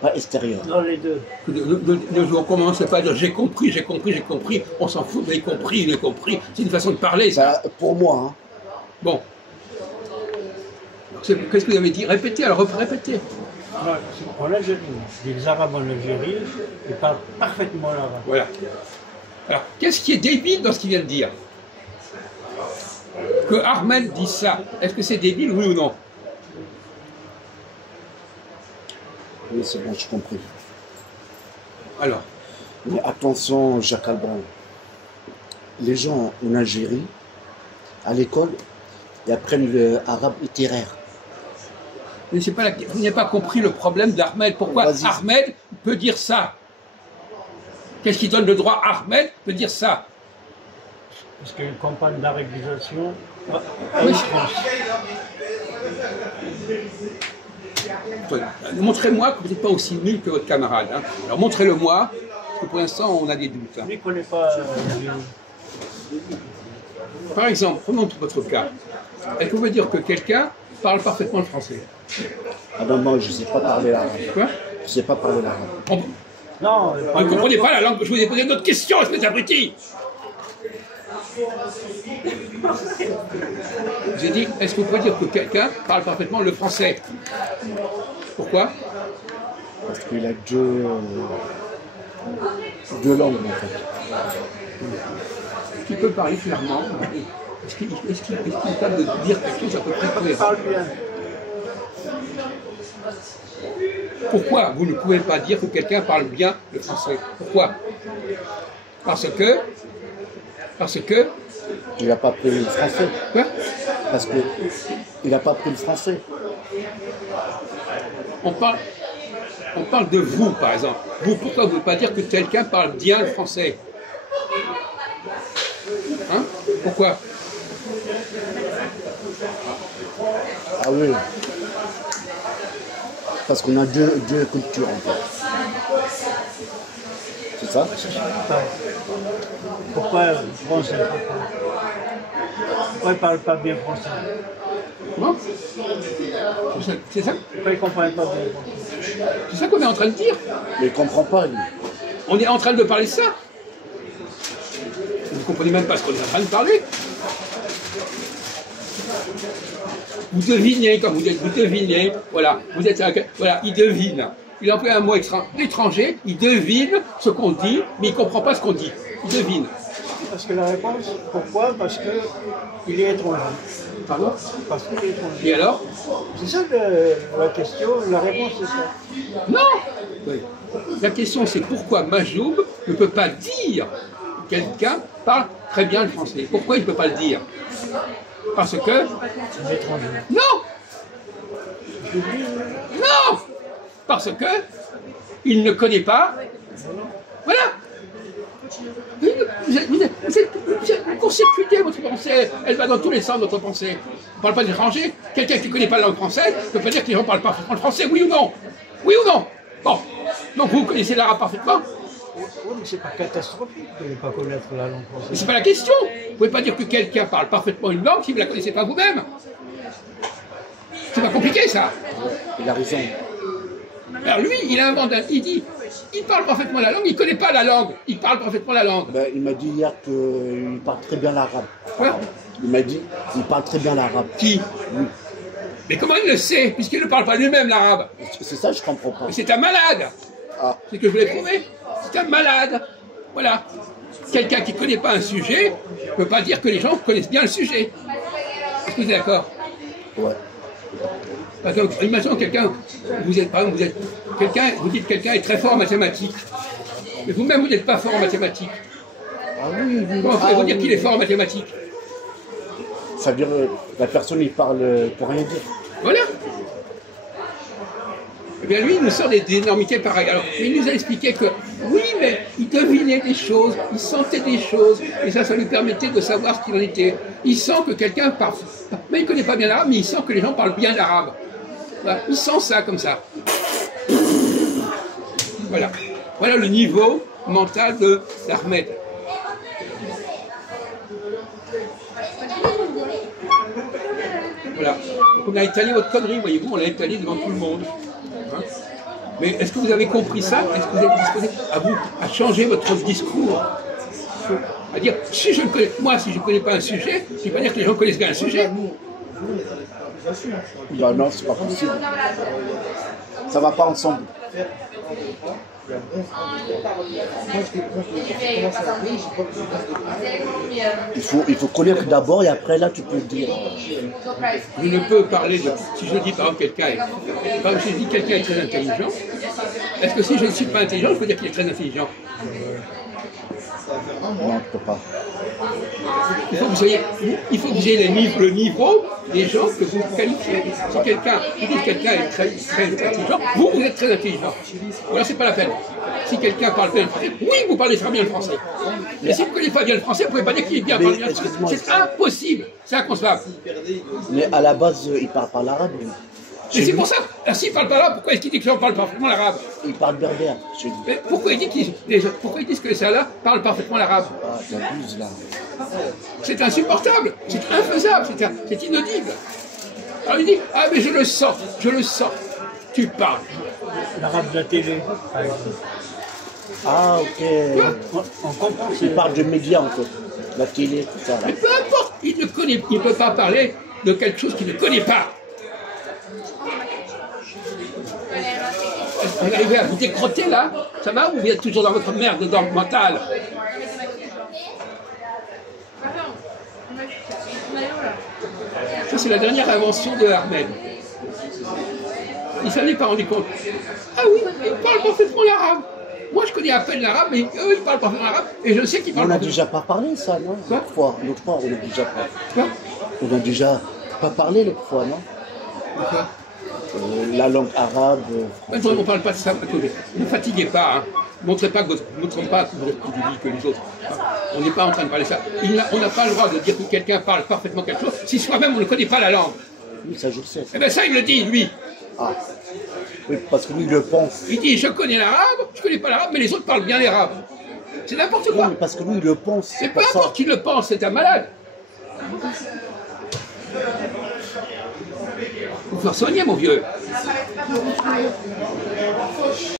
pas extérieur. Dans les deux. On commence pas à dire j'ai compris, j'ai compris, j'ai compris. On s'en fout, vous avez compris, il a compris. C'est une façon de parler, ça. Ça, pour moi, hein. Bon. Qu'est-ce que vous avez dit? Répétez, alors répétez. Non, en Algérie, les Arabes en Algérie, ils parlent parfaitement l'arabe. Voilà. Alors, qu'est-ce qui est débile dans ce qu'il vient de dire? Que Ahmed dise ça, est-ce que c'est débile, oui ou non? Oui, c'est bon, j'ai compris. Alors, Mais attention, Jacques Albron. Les gens en Algérie, à l'école, ils apprennent l'arabe littéraire. mais c'est pas vous n'avez pas compris le problème d'Ahmed. Pourquoi Ahmed peut dire ça? Qu'est-ce qui donne le droit à Ahmed de dire ça? Parce qu'il y a une campagne d'arabisation en Oui. France. Montrez-moi que vous n'êtes pas aussi nul que votre camarade. Hein. Alors montrez-le-moi, parce que pour l'instant on a des doutes. Hein. Lui ne connaît pas. Par exemple, prenons votre cas. Est-ce que vous pouvez dire que quelqu'un parle parfaitement le français? Ah ben moi, je ne sais pas parler l'arabe. Quoi? Je ne sais pas parler l'arabe. Non, Vous ne comprenez pas la langue. Je vous ai posé une autre question, espèce d'abruti. J'ai dit, est-ce que vous pouvez dire que quelqu'un parle parfaitement le français? Pourquoi? Parce qu'il a deux langues, en fait. Tu peux parler clairement. Est-ce qu'il est capable de dire quelque chose à peu près il cohérent? parle bien. Pourquoi vous ne pouvez pas dire que quelqu'un parle bien le français? Pourquoi? Parce que Il n'a pas appris le français. quoi? Parce qu'il n'a pas appris le français. On parle de vous, par exemple. Vous, pourquoi vous ne pouvez pas dire que quelqu'un parle bien le français? Hein? Pourquoi? Ah oui. Parce qu'on a deux cultures, en fait. C'est ça? Pourquoi français? Pourquoi il ne parle pas bien français? Comment? C'est ça? Pourquoi il ne comprend pas bien français? C'est ça qu'on est en train de dire. Mais il ne comprend pas, lui. On est en train de parler de ça. Vous ne comprenez même pas ce qu'on est en train de parler. Vous devinez, quand vous dites, vous devinez, voilà, vous êtes, voilà, il devine. Il emploie un mot étranger, il devine ce qu'on dit, mais il ne comprend pas ce qu'on dit. Il devine. Parce que la réponse, pourquoi? Parce qu'il est étranger. Pardon? Parce qu'il est étranger. Et alors? C'est ça la question, la réponse c'est ça. Non! Oui. La question c'est pourquoi Majoub ne peut pas dire que quelqu'un parle très bien le français. Pourquoi il ne peut pas le dire? Parce que... Il est étranger. Non! Non! Parce que il ne connaît pas. Voilà! Vous court-circuitez votre pensée, elle va dans tous les sens de votre pensée. On ne parle pas d'étranger. Quelqu'un qui ne connaît pas la langue française ne peut pas dire que les gens ne parlent pas le français, oui ou non? Oui ou non? Bon. Donc vous connaissez l'arabe parfaitement? Oui, mais c'est pas catastrophique de ne pas connaître la langue Mais française. c'est pas la question. Vous ne pouvez pas dire que quelqu'un parle parfaitement une langue si vous ne la connaissez pas vous-même. C'est pas compliqué ça. Il a raison. Alors lui, il invente, il dit, il parle parfaitement la langue, il ne connaît pas la langue, il parle parfaitement la langue. Ben, il m'a dit hier qu'il parle très bien l'arabe. Quoi? Il m'a dit qu'il parle très bien l'arabe. Qui? Oui. Mais comment il le sait, puisqu'il ne parle pas lui-même l'arabe? C'est ça, je comprends pas. Mais c'est un malade. Ah. C'est ce que je voulais prouver. C'est un malade. Voilà. Quelqu'un qui ne connaît pas un sujet ne peut pas dire que les gens connaissent bien le sujet. Est-ce que vous êtes d'accord? Ouais. Par exemple, imaginons quelqu'un, vous êtes, par exemple, vous êtes quelqu'un, vous dites que quelqu'un est très fort en mathématiques. Mais vous-même, vous n'êtes pas fort en mathématiques. Ah oui, oui. Comment pouvez-vous dire qu'il est fort en mathématiques? Ça veut dire la personne, il parle pour rien dire. Voilà. Eh bien lui, il nous sort des énormités pareilles. Alors, il nous a expliqué que, oui, mais il devinait des choses, il sentait des choses, et ça lui permettait de savoir ce qu'il en était. Il sent que quelqu'un parle, mais il ne connaît pas bien l'arabe, mais il sent que les gens parlent bien l'arabe. Voilà. Il sent ça comme ça. Voilà. Voilà le niveau mental d'Ahmed. Voilà. Donc on a étalé votre connerie, voyez-vous, on l'a étalé devant tout le monde. Hein? Mais est-ce que vous avez compris ça? Est-ce que vous êtes disposé à changer votre discours? À dire, si je ne connais, moi, si je ne connais pas un sujet, je ne vais pas dire que les gens connaissent bien un sujet. Non, non, c'est pas possible. Ça va pas ensemble. Il faut connaître d'abord et après là tu peux dire. Je ne peux parler de. Si je dis par exemple quelqu'un est très intelligent, est-ce que si je ne suis pas intelligent, je peux dire qu'il est très intelligent? Non, tu peux pas. Il faut que vous ayez le niveau des gens que vous qualifiez. Si quelqu'un dit que quelqu'un est très intelligent, vous êtes très intelligent. Alors c'est pas la peine. Si quelqu'un parle bien le français, oui, vous parlez très bien le français. Mais si vous ne connaissez pas bien le français, vous ne pouvez pas dire qu'il est bien parlé bien le français. C'est impossible. C'est inconcevable. Mais à la base, il parle pas l'arabe. Mais c'est pour ça. Alors s'il ne parle pas l'arabe, pourquoi est-ce qu'il dit que les gens parlent parfaitement l'arabe? Il parle berbère. Mais pourquoi ils disent que ces là parlent parfaitement l'arabe? Ah, t'abuses là. C'est insupportable, c'est infaisable, c'est inaudible. Alors il dit, ah mais je le sens. Tu parles. L'arabe de la télé, par exemple. Ah, ok. On comprend. Il parle de médias en fait. La télé, tout ça là. Mais peu importe, il ne peut pas parler de quelque chose qu'il ne connaît pas. Vous arrivez à vous décrotter là? Ça va ou vous êtes toujours dans votre merde mentale? Ça c'est la dernière invention de Ahmed. Il s'en est pas rendu compte. Ah oui, il parle parfaitement l'arabe. Moi je connais à peine l'arabe, mais eux ils parlent parfaitement l'arabe et je sais qu'ils parlent. On n'a déjà pas parlé ça, non? L'autre fois, on a déjà pas. Quoi? On a déjà pas parlé l'autre fois, non? Pourquoi? La langue arabe, français. On ne parle pas de ça. Ne fatiguez pas. Hein. Montrez pas que vous êtes plus débile que les autres. On n'est pas en train de parler de ça. On n'a pas le droit de dire que quelqu'un parle parfaitement quelque chose si soi-même on ne connaît pas la langue. Oui, ça je sais. Eh bien ça il le dit, lui. Ah. Oui, parce que lui il le pense. Il dit je connais l'arabe, je connais pas l'arabe, mais les autres parlent bien l'arabe. C'est n'importe quoi. Oui, parce que lui il le pense. C'est peu importe qu'il le pense, c'est un malade. Faut faire soigner mon vieux.